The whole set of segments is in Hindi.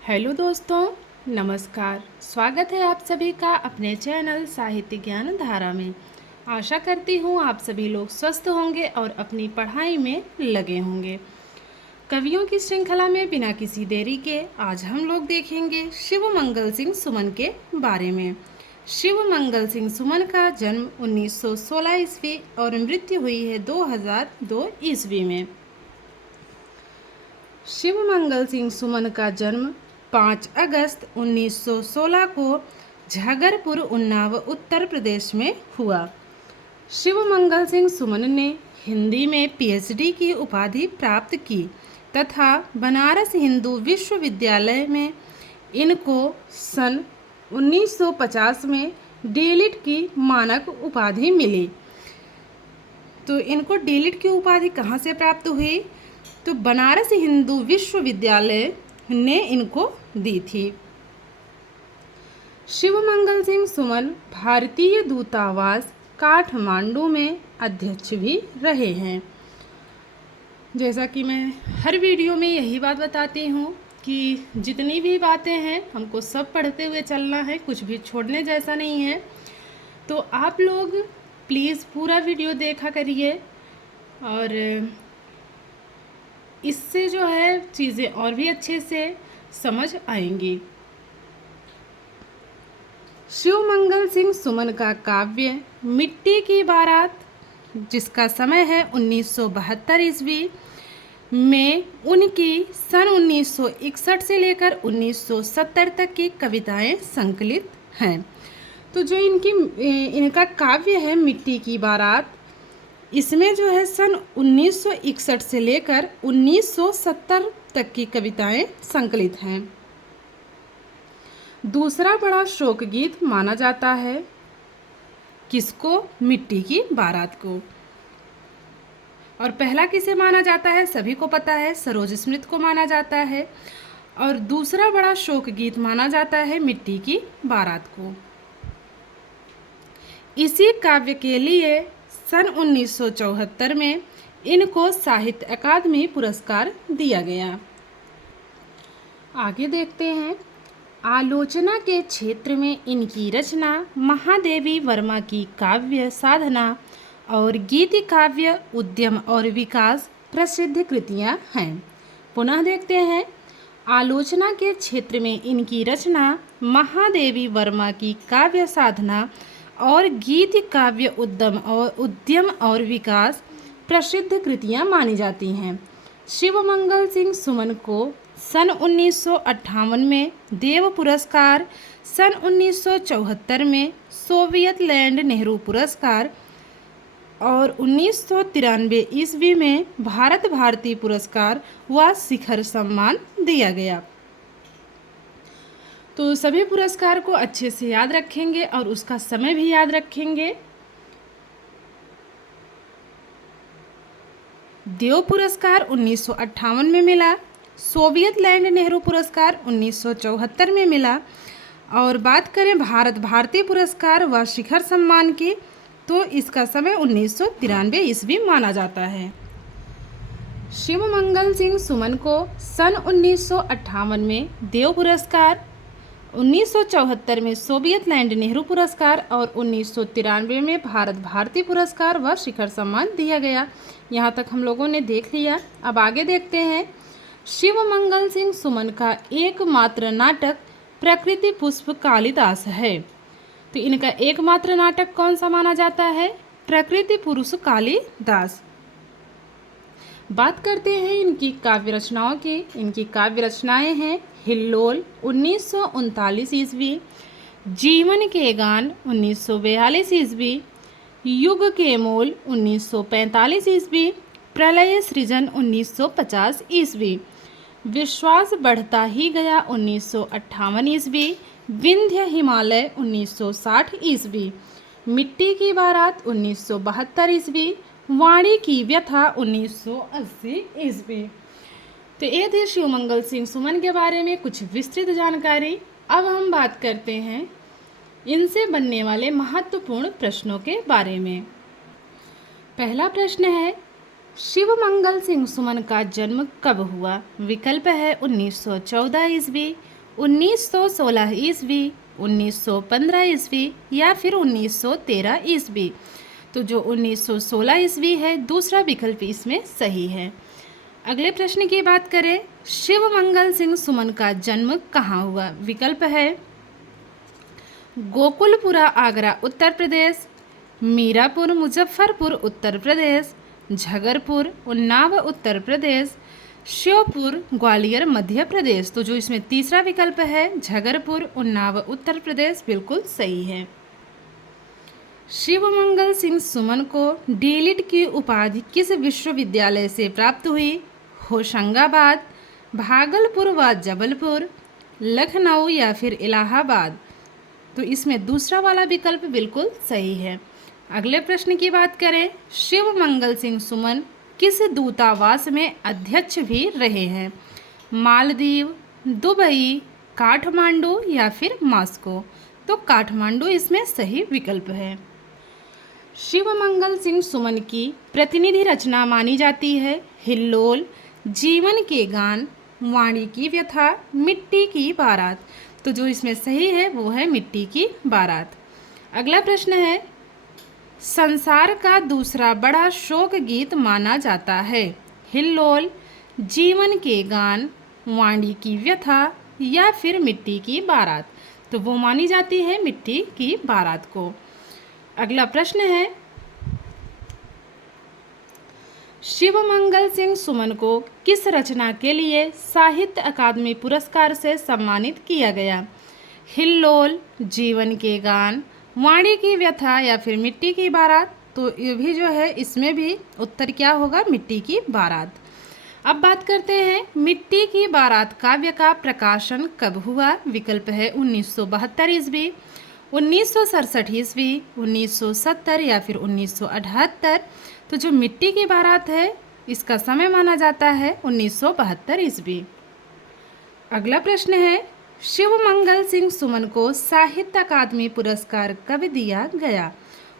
हेलो दोस्तों, नमस्कार। स्वागत है आप सभी का अपने चैनल साहित्य ज्ञान धारा में। आशा करती हूँ आप सभी लोग स्वस्थ होंगे और अपनी पढ़ाई में लगे होंगे। कवियों की श्रृंखला में बिना किसी देरी के आज हम लोग देखेंगे शिव मंगल सिंह सुमन के बारे में। शिव मंगल सिंह सुमन का जन्म 1916 ईस्वी और मृत्यु हुई है 2002 ईस्वी में। शिव मंगल सिंह सुमन का जन्म 5 अगस्त 1916 को झगरपुर उन्नाव उत्तर प्रदेश में हुआ। शिव मंगल सिंह सुमन ने हिंदी में पीएचडी की उपाधि प्राप्त की तथा बनारस हिंदू विश्वविद्यालय में इनको सन 1950 में डीलिट की मानक उपाधि मिली। तो इनको डीलिट की उपाधि कहाँ से प्राप्त हुई? तो बनारस हिंदू विश्वविद्यालय ने इनको दी थी। शिव मंगल सिंह सुमन भारतीय दूतावास काठमांडू में अध्यक्ष भी रहे हैं। जैसा कि मैं हर वीडियो में यही बात बताती हूँ कि जितनी भी बातें हैं हमको सब पढ़ते हुए चलना है, कुछ भी छोड़ने जैसा नहीं है। तो आप लोग प्लीज़ पूरा वीडियो देखा करिए और इससे जो है चीज़ें और भी अच्छे से समझ आएंगी। शिव मंगल सिंह सुमन का काव्य मिट्टी की बारात, जिसका समय है 1972 ईस्वी में, उनकी सन 1961 से लेकर 1970 तक की कविताएं संकलित हैं। तो जो इनका काव्य है मिट्टी की बारात, इसमें जो है सन 1961 से लेकर 1970 तक की कविताएं संकलित हैं। दूसरा बड़ा शोक गीत माना जाता है किसको? मिट्टी की बारात को। और पहला किसे माना जाता है? सभी को पता है, सरोज स्मृत को माना जाता है। और दूसरा बड़ा शोक गीत माना जाता है मिट्टी की बारात को। इसी काव्य के लिए सन 1974 में इनको साहित्य अकादमी पुरस्कार दिया गया। आगे देखते हैं। आलोचना के क्षेत्र में इनकी रचना महादेवी वर्मा की काव्य साधना और गीति काव्य उद्यम और विकास प्रसिद्ध कृतियां हैं। पुनः देखते हैं। आलोचना के क्षेत्र में इनकी रचना महादेवी वर्मा की काव्य साधना और गीति काव्य उद्यम और विकास प्रसिद्ध कृतियां मानी जाती हैं। शिव मंगल सिंह सुमन को सन 1958 में देव पुरस्कार, सन 1974 में सोवियत लैंड नेहरू पुरस्कार और 1993 ईस्वी में भारत भारती पुरस्कार व शिखर सम्मान दिया गया। तो सभी पुरस्कार को अच्छे से याद रखेंगे और उसका समय भी याद रखेंगे। देव पुरस्कार 1958 में मिला, सोवियत लैंड नेहरू पुरस्कार 1974 में मिला। और बात करें भारत भारती पुरस्कार व शिखर सम्मान की, तो इसका समय 1993 ईस्वी माना जाता है। शिव मंगल सिंह सुमन को सन 1958 में देव पुरस्कार, 1974 में सोवियत लैंड नेहरू पुरस्कार और 1993 में भारत भारती पुरस्कार व शिखर सम्मान दिया गया। यहाँ तक हम लोगों ने देख लिया। अब आगे देखते हैं। शिव मंगल सिंह सुमन का एकमात्र नाटक प्रकृति पुष्प कालिदास है। तो इनका एकमात्र नाटक कौन सा माना जाता है? प्रकृति पुरुष कालिदास। बात करते हैं इनकी काव्य रचनाओं की। इनकी काव्य रचनाएं हैं हिल्लोल 1939 ईस्वी, जीवन के गान 1942 ईस्वी, युग के मोल 1945 ईस्वी, प्रलय सृजन 1950 ईस्वी, विश्वास बढ़ता ही गया 1958 ईस्वी, विंध्य हिमालय 1960 ईस्वी, मिट्टी की बारात 1972 ईस्वी, वाणी की व्यथा 1980 ईस्वी। तो ये थे शिव मंगल सिंह सुमन के बारे में कुछ विस्तृत जानकारी। अब हम बात करते हैं इनसे बनने वाले महत्वपूर्ण प्रश्नों के बारे में। पहला प्रश्न है, शिव मंगल सिंह सुमन का जन्म कब हुआ? विकल्प है 1914 ईस्वी, 1916 ईस्वी, 1915 ईस्वी या फिर 1913 ईस्वी। तो जो 1916 ईस्वी है, दूसरा विकल्प इसमें सही है। अगले प्रश्न की बात करें, शिव मंगल सिंह सुमन का जन्म कहाँ हुआ? विकल्प है गोकुलपुरा आगरा उत्तर प्रदेश, मीरापुर मुजफ्फरपुर उत्तर प्रदेश, झगरपुर उन्नाव उत्तर प्रदेश, श्योपुर ग्वालियर मध्य प्रदेश। तो जो इसमें तीसरा विकल्प है झगरपुर उन्नाव उत्तर प्रदेश बिल्कुल सही है। शिव मंगल सिंह सुमन को डीलिट की उपाधि किस विश्वविद्यालय से प्राप्त हुई? होशंगाबाद, भागलपुर व जबलपुर, लखनऊ या फिर इलाहाबाद। तो इसमें दूसरा वाला विकल्प बिल्कुल सही है। अगले प्रश्न की बात करें, शिव मंगल सिंह सुमन किस दूतावास में अध्यक्ष भी रहे हैं? मालदीव, दुबई, काठमांडू या फिर मॉस्को। तो काठमांडू इसमें सही विकल्प है। शिव मंगल सिंह सुमन की प्रतिनिधि रचना मानी जाती है हिल्लोल, जीवन के गान, वाणी की व्यथा, मिट्टी की बारात। तो जो इसमें सही है वो है मिट्टी की बारात। अगला प्रश्न है, संसार का दूसरा बड़ा शोक गीत माना जाता है हिल्लोल, जीवन के गान, वाणी की व्यथा या फिर मिट्टी की बारात। तो वो मानी जाती है मिट्टी की बारात को। अगला प्रश्न है, शिव मंगल सिंह सुमन को किस रचना के लिए साहित्य अकादमी पुरस्कार से सम्मानित किया गया? हिल्लोल, जीवन के गान, वाणी की व्यथा या फिर मिट्टी की बारात। तो ये भी जो है इसमें भी उत्तर क्या होगा? मिट्टी की बारात। अब बात करते हैं मिट्टी की बारात काव्य का प्रकाशन कब हुआ? विकल्प है 1972 ईस्वी, 1967 ईस्वी, 1970 या फिर 1978। तो जो मिट्टी की बारात है इसका समय माना जाता है 1972 ईस्वी। अगला प्रश्न है, शिव मंगल सिंह सुमन को साहित्य अकादमी पुरस्कार कब दिया गया?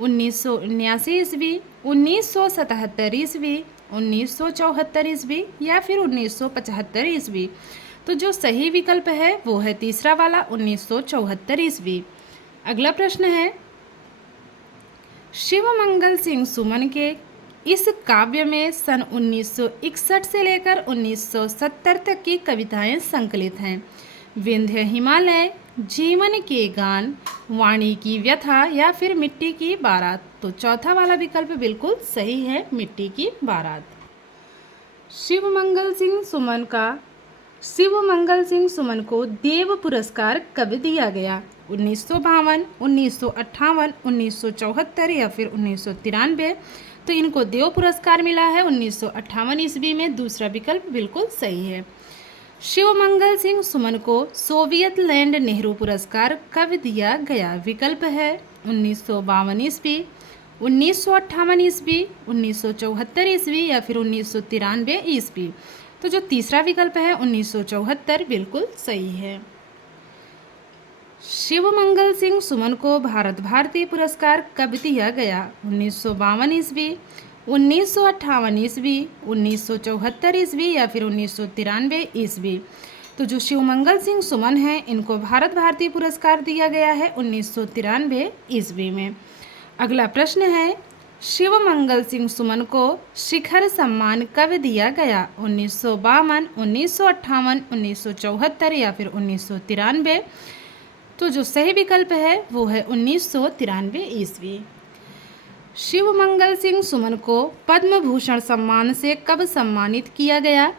1979 ईस्वी, 1977 ईस्वी, 1974 ईस्वी या फिर 1975 ईस्वी। तो जो सही विकल्प है वो है तीसरा वाला 1974 ईस्वी। अगला प्रश्न है, शिव मंगल सिंह सुमन के इस काव्य में सन 1961 से लेकर 1970 तक की कविताएं संकलित हैं। विंध्य हिमालय, जीवन के गान, वाणी की व्यथा या फिर मिट्टी की बारात। तो चौथा वाला विकल्प बिल्कुल सही है, मिट्टी की बारात। शिव मंगल सिंह सुमन को देव पुरस्कार कब दिया गया? 1952, 1958, 1974 या फिर 1993। तो इनको देव पुरस्कार मिला है 1958 ईस्वी में। दूसरा विकल्प बिल्कुल सही है। शिव मंगल सिंह सुमन को सोवियत लैंड नेहरू पुरस्कार कब दिया गया? विकल्प है 1952 ईस्वी, 1958 ईस्वी, 1974 ईस्वी या फिर 1993 ईस्वी। तो जो तीसरा विकल्प है 1974 बिल्कुल सही है। शिव मंगल सिंह सुमन को भारत भारती पुरस्कार कब दिया गया? 1952 ईस्वी, 1958 ईस्वी, 1974 ईस्वी या फिर 1993 ईस्वी। तो जो शिव मंगल सिंह सुमन हैं इनको भारत भारती पुरस्कार दिया गया है 1993 ईस्वी में। अगला प्रश्न है, शिव मंगल सिंह सुमन को शिखर सम्मान कब दिया गया? 1952, 1958, 1974 या फिर 1993। तो जो सही विकल्प है वो है 1993 ईस्वी। शिव मंगल सिंह सुमन को पद्म भूषण सम्मान से कब सम्मानित किया गया?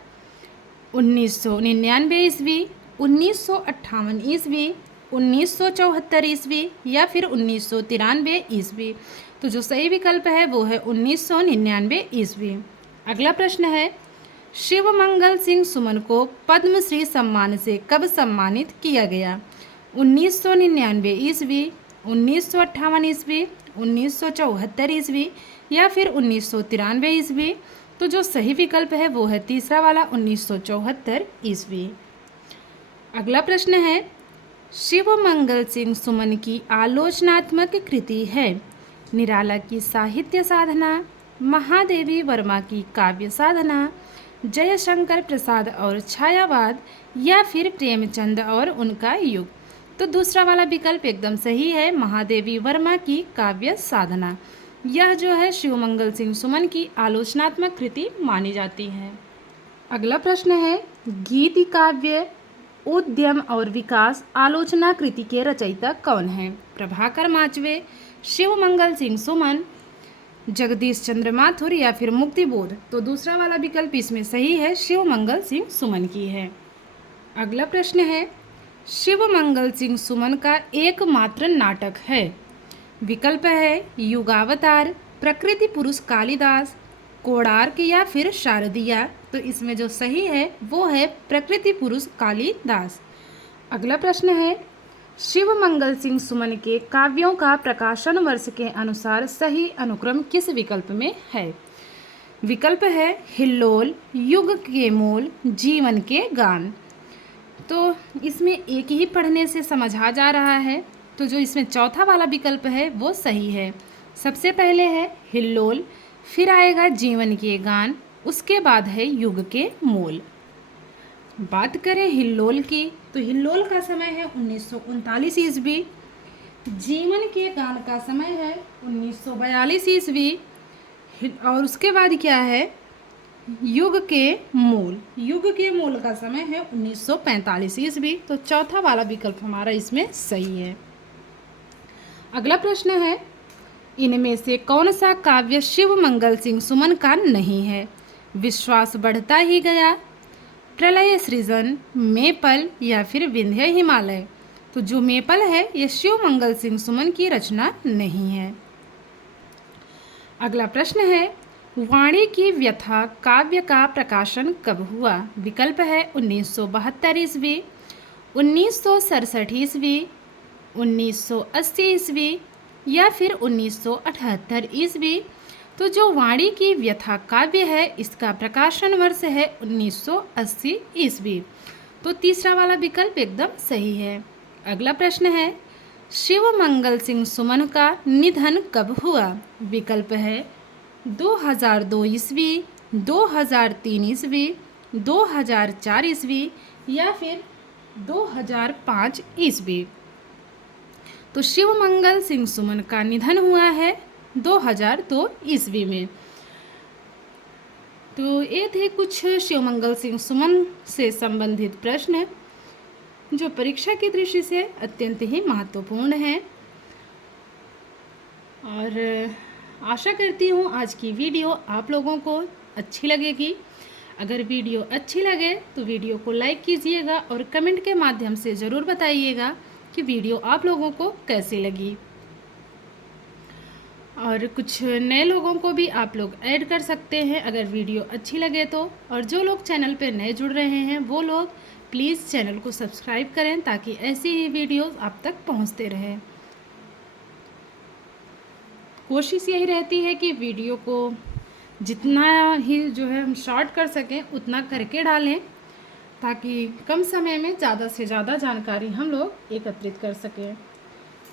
1999 ईस्वी, 1958 ईस्वी, 1974 ईस्वी या फिर 1993 ईस्वी। तो जो सही विकल्प है वो है 1999 ईस्वी। अगला प्रश्न है, शिव मंगल सिंह सुमन को पद्मश्री सम्मान से कब सम्मानित किया गया? 1999 ईस्वी, 1958 ईस्वी, 1974 ईस्वी या फिर 1993 ईस्वी। तो जो सही विकल्प है वो है तीसरा वाला 1974 ईस्वी। अगला प्रश्न है, शिव मंगल सिंह सुमन की आलोचनात्मक कृति है निराला की साहित्य साधना, महादेवी वर्मा की काव्य साधना, जयशंकर प्रसाद और छायावाद, या फिर प्रेमचंद और उनका युग। तो दूसरा वाला विकल्प एकदम सही है, महादेवी वर्मा की काव्य साधना। यह जो है शिवमंगल सिंह सुमन की आलोचनात्मक कृति मानी जाती है। अगला प्रश्न है, गीति काव्य उद्यम और विकास आलोचना कृति के रचयिता कौन हैं? प्रभाकर माचवे, शिवमंगल सिंह सुमन, जगदीश चंद्र माथुर, या फिर मुक्तिबोध। तो दूसरा वाला विकल्प इसमें सही है, शिवमंगल सिंह सुमन की है। अगला प्रश्न है, शिवमंगल सिंह सुमन का एकमात्र नाटक है। विकल्प है युगावतार, प्रकृति पुरुष कालिदास, कोणार्क, या फिर शारदिया। तो इसमें जो सही है वो है प्रकृति पुरुष कालिदास। अगला प्रश्न है, शिवमंगल सिंह सुमन के काव्यों का प्रकाशन वर्ष के अनुसार सही अनुक्रम किस विकल्प में है? विकल्प है हिल्लोल, युग के मूल, जीवन के गान। तो इसमें एक ही पढ़ने से समझा जा रहा है, तो जो इसमें चौथा वाला विकल्प है वो सही है। सबसे पहले है हिल्लोल, फिर आएगा जीवन के गान, उसके बाद है युग के मूल। बात करें हिल्लोल की, तो हिल्लोल का समय है 1939 ईस्वी, जीवन के गान का समय है 1942 ईस्वी, और उसके बाद क्या है युग के मूल का समय है 1945 ईस्वी। तो चौथा वाला विकल्प हमारा इसमें सही है। अगला प्रश्न है, इनमें से कौन सा काव्य शिवमंगल सिंह सुमन का नहीं है? विश्वास बढ़ता ही गया, प्रलय सृजन, मेपल, या फिर विंध्य हिमालय। तो जो मेपल है यह शिवमंगल सिंह सुमन की रचना नहीं है। अगला प्रश्न है, वाणी की व्यथा काव्य का प्रकाशन कब हुआ? विकल्प है 1972 ईस्वी, 1967 ईस्वी, 1980 ईस्वी, या फिर 1978 ईस्वी। तो जो वाणी की व्यथा काव्य है इसका प्रकाशन वर्ष है 1980 ईस्वी। तो तीसरा वाला विकल्प एकदम सही है। अगला प्रश्न है, शिवमंगल सिंह सुमन का निधन कब हुआ? विकल्प है 2002 ईस्वी, 2003 ईस्वी, 2004 ईस्वी, या फिर 2005 ईस्वी। तो शिवमंगल सिंह सुमन का निधन हुआ है 2002 ईस्वी में। तो ये थे कुछ शिवमंगल सिंह सुमन से संबंधित प्रश्न जो परीक्षा की दृष्टि से अत्यंत ही महत्वपूर्ण हैं। और आशा करती हूँ आज की वीडियो आप लोगों को अच्छी लगेगी। अगर वीडियो अच्छी लगे तो वीडियो को लाइक कीजिएगा और कमेंट के माध्यम से ज़रूर बताइएगा कि वीडियो आप लोगों को कैसी लगी। और कुछ नए लोगों को भी आप लोग ऐड कर सकते हैं अगर वीडियो अच्छी लगे तो। और जो लोग चैनल पे नए जुड़ रहे हैं वो लोग प्लीज़ चैनल को सब्सक्राइब करें ताकि ऐसी ही वीडियोस आप तक पहुंचते रहें। कोशिश यही रहती है कि वीडियो को जितना ही जो है हम शॉर्ट कर सकें उतना करके डालें ताकि कम समय में ज़्यादा से ज़्यादा जानकारी हम लोग एकत्रित कर सकें।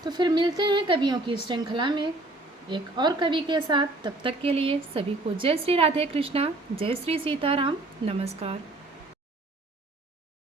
तो फिर मिलते हैं कवियों की श्रृंखला में एक और कवि के साथ। तब तक के लिए सभी को जय श्री राधे कृष्णा, जय श्री सीताराम, नमस्कार।